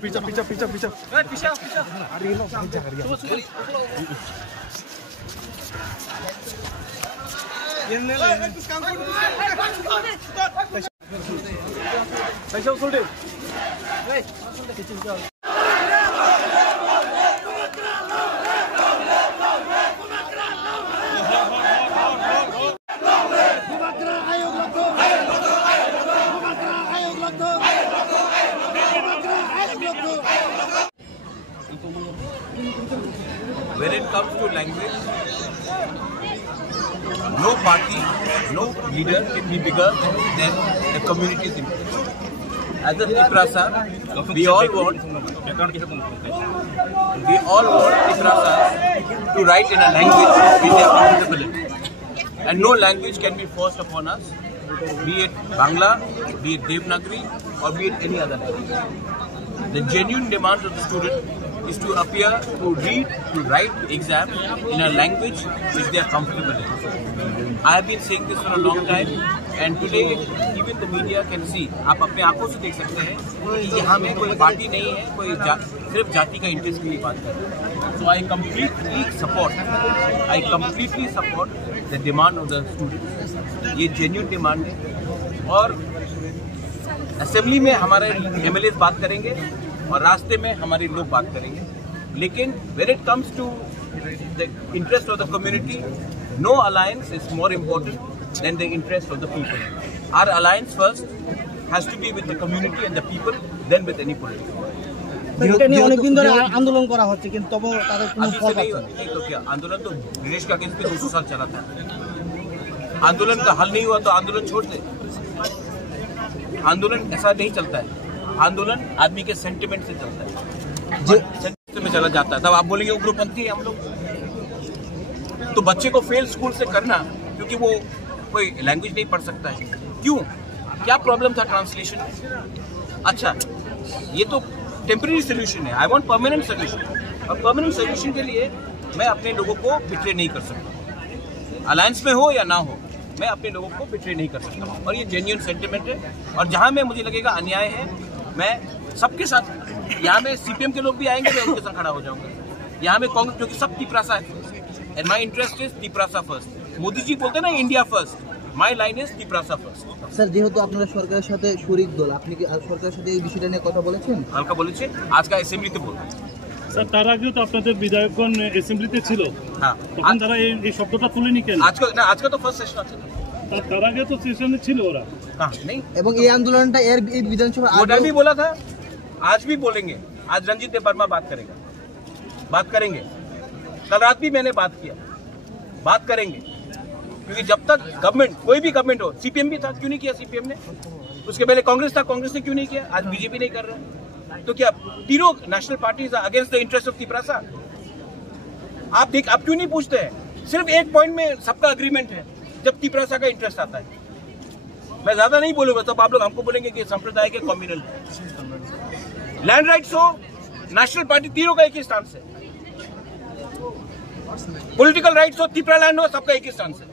Pizza. When it comes to language, no party, no leader can be bigger than the community's interest. As a Tiprasa, we all want Tiprasa to write in a language which they are comfortable in. And no language can be forced upon us, be it Bangla, be it Devanagari, or be it any other language. The genuine demand of the student is to appear, to read, to write the exam in a language which they are comfortable in. I have been saying this for a long time, and today even the media can see. आप अपने आंखों से देख सकते हैं कि यहाँ में कोई पार्टी नहीं है, कोई सिर्फ जाति का इंटरेस्ट की बात कर रहे हैं. So I completely support the demand of the students. ये genuine demand है, और असेंबली में हमारे MLAs बात करेंगे और रास्ते में हमारे लोग बात करेंगे. लेकिन when it comes to the interest of the community, no alliance is more important than the interest of the people. Our alliance first has to be with the community and the people, then with any political party. অনেকদিন ধরে আন্দোলন করা হচ্ছে, কিন্তু তবুও তাদের কোনো ফল পাচ্ছে না। तो क्या आंदोलन तो ब्रिटिश का अगेंस्ट 200 साल चला था. आंदोलन का हल नहीं हुआ तो आंदोलन छोड़ दे. आंदोलन ऐसा नहीं चलता है. आंदोलन आदमी के सेंटिमेंट से चलता है, सेंटिमेंट में चला जाता है. तब आप बोलेंगे उग्रपंथी है हम लोग. तो बच्चे को फेल स्कूल से करना क्योंकि वो कोई लैंग्वेज नहीं पढ़ सकता है, क्यों? क्या प्रॉब्लम था ट्रांसलेशन में? अच्छा, ये तो टेम्परेरी सोल्यूशन है. I want permanent solution. और परमानेंट सोल्यूशन के लिए मैं अपने लोगों को बिट्रे नहीं कर सकता. अलायंस में हो या ना हो, मैं अपने लोगों को बिट्रे नहीं कर सकता. और ये जेन्युइन सेंटिमेंट है, और जहां में मुझे लगेगा अन्याय है, मैं सबके साथ, यहाँ में CPM के लोग भी आएंगे, मैं उनके साथ खड़ा हो जाऊंगा. यहाँ में कांग्रेस, क्योंकि सब तिपरासा है, and my interest is Tiprasa first. Modi ji बोलते हैं ना India first, my line is Tiprasa first. Sir, যেহেতু আপনারা সরকারের সাথে শরিক দল, আপনি কি সরকারের সাথে এই বিষয়টা নিয়ে কথা বলেছেন? হালকা বলেছে, আজকে অ্যাসেম্বলিতে বলবো. স্যার, তার আগেও তো আপনাদের বিধায়কগণ অ্যাসেম্বলিতে ছিল, হ্যাঁ, তখন তারা এই শব্দটা তুলেনি কেন? আজকে তো ফার্স্ট সেশন আছে. তার আগে তো সেশনে ছিল ওরা, नहीं. এবং এই আন্দোলনটা এই বিধানসভা भी बोला था, आज भी बोलेंगे. आज रंजीत देव वर्मा बात करेंगे. कल रात भी मैंने बात करेंगे, क्योंकि जब तक गवर्नमेंट, कोई भी गवर्नमेंट हो, CPM भी था, क्यों नहीं किया CPM ने? उसके पहले कांग्रेस था, कांग्रेस ने क्यों नहीं किया? आज बीजेपी नहीं कर रहा है. तो क्या तीनों national parties against the interest of Tiprasa? आप क्यों नहीं पूछते हैं? सिर्फ एक पॉइंट में सबका अग्रीमेंट है, जब तिपरासा का इंटरेस्ट आता है. मैं ज्यादा नहीं बोलूंगा, तब आप लोग हमको बोलेंगे कि संप्रदाय के कम्युनल. लैंड राइट्स हो, नेशनल पार्टी, तीनों का एक ही स्टांस है. पॉलिटिकल राइट्स हो, तिपरा लैंड हो, सबका एक ही स्टांस है.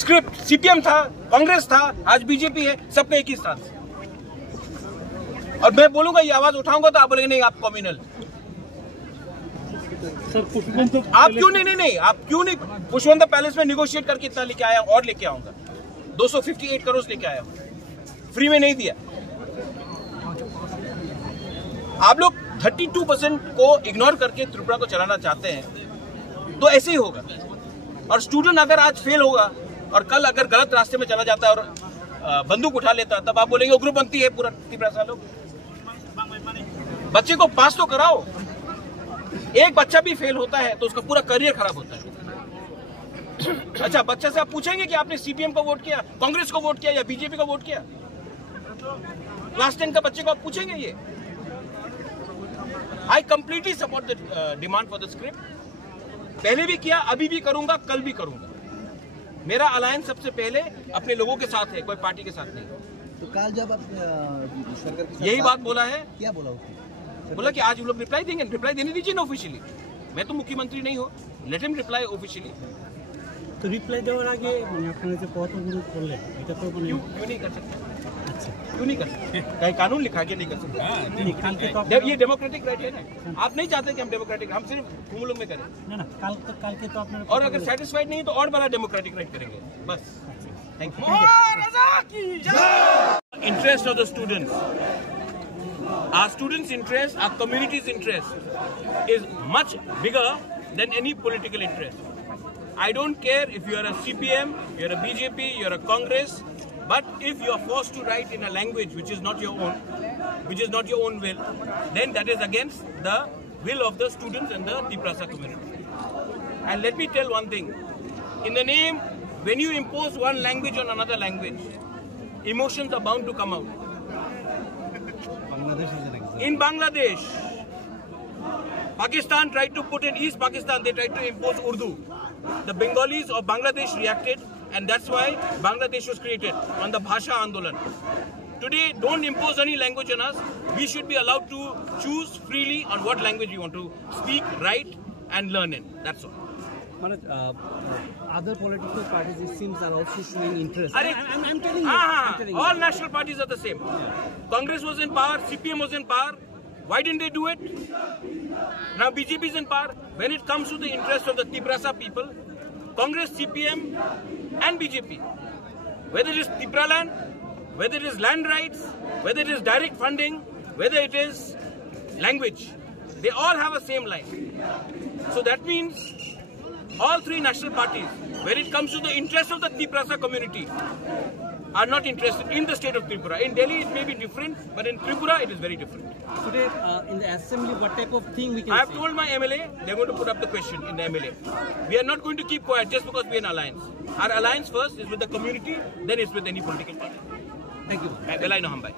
स्क्रिप्ट CPM था, कांग्रेस था, आज बीजेपी है, सबका एक ही स्टांस है. और मैं बोलूंगा, ये आवाज उठाऊंगा तो आप बोलेंगे नहीं आप कम्युनल. आप क्यों नहीं, आप क्यों नहीं? पुष्पवंत पैलेस में निगोशिएट करके इतना लेके आया और लेके आऊंगा. 258 करोड़ लेके आया हूं, फ्री में नहीं दिया. आप लोग 32% को इग्नोर करके त्रिपुरा को चलाना चाहते हैं, तो ऐसे ही होगा. और स्टूडेंट अगर आज फेल होगा और कल अगर गलत रास्ते में चला जाता है और बंदूक उठा लेता है, तब आप बोलेंगे उग्रपंथी है पूरा तिपरासा लोग. बच्चे को पास तो कराओ. एक बच्चा भी फेल होता है तो उसका पूरा करियर खराब होता है. अच्छा, बच्चे से आप पूछेंगे कि आपने CPM को वोट किया, कांग्रेस को वोट किया या बीजेपी को वोट किया? क्लास 10 का बच्चे को आप पूछेंगे ये? I completely support the demand for the script. पहले भी किया, अभी भी करूंगा, कल भी करूंगा. मेरा अलायंस सबसे पहले अपने लोगों के साथ है, कोई पार्टी के साथ नहीं. तो कल जब आप सरकार के साथ यही बात बोला है. क्या बोला उसने? बोला कि आज हम लोग रिप्लाई देंगे. रिप्लाई देने दीजिए ना ऑफिशियली. मैं तो मुख्यमंत्री नहीं हूँ, लेट हिम रिप्लाई ऑफिशियली. তো রিপ্লাই দেওয়ার আগে মানে আপনারা যে পথ অবরোধ করলেন, এটা তো মানে क्यों नहीं कर सकते? क्यों नहीं कर सकते? कहीं कानून लिखा के नहीं कर सकते? ये डेमोक्रेटिक राइट है ना। आप नहीं चाहते कि हम डेमोक्रेटिक, हम सिर्फ घूम लोग में करें कल के तो आपने और अगर सेटिस्फाइड नहीं तो और बड़ा डेमोक्रेटिक राइट करेंगे बस। Thank you. Interest of the students, our students' interest, our community's interest is much bigger than any political interest. I don't care if you are a CPM, you are a BJP, you are a Congress, but if you are forced to write in a language which is not your own will, then that is against the will of the students and the Tiprasa community. And let me tell one thing, in the name, when you impose one language on another language, emotions are bound to come out. In Bangladesh, Pakistan tried to put in East Pakistan, they tried to impose Urdu. The Bengalis of Bangladesh reacted, and that's why Bangladesh was created on the Bhasha Andolan. Today, don't impose any language on us. We should be allowed to choose freely on what language we want to speak, write, and learn in. That's all. Manoj, other political parties, it seems, are also showing interest. I'm telling you. I'm telling you. All national parties are the same. Congress was in power, CPM was in power. Why didn't they do it? Now BJP is in power. When it comes to the interest of the Tiprasa people, Congress, CPM, and BJP, whether it is Tipra land, whether it is land rights, whether it is direct funding, whether it is language, they all have a same line. So that means all three national parties, when it comes to the interest of the Tiprasa community, are not interested in the state of Tripura. In Delhi it may be different, but in Tripura it is very different. Today in the assembly, what type of thing we can I have say? told my MLA, they are going to put up the question in the MLA. We are not going to keep quiet just because we are in alliance. Our alliance first is with the community, then it's with any political party. Thank you. Belai Noham bhai.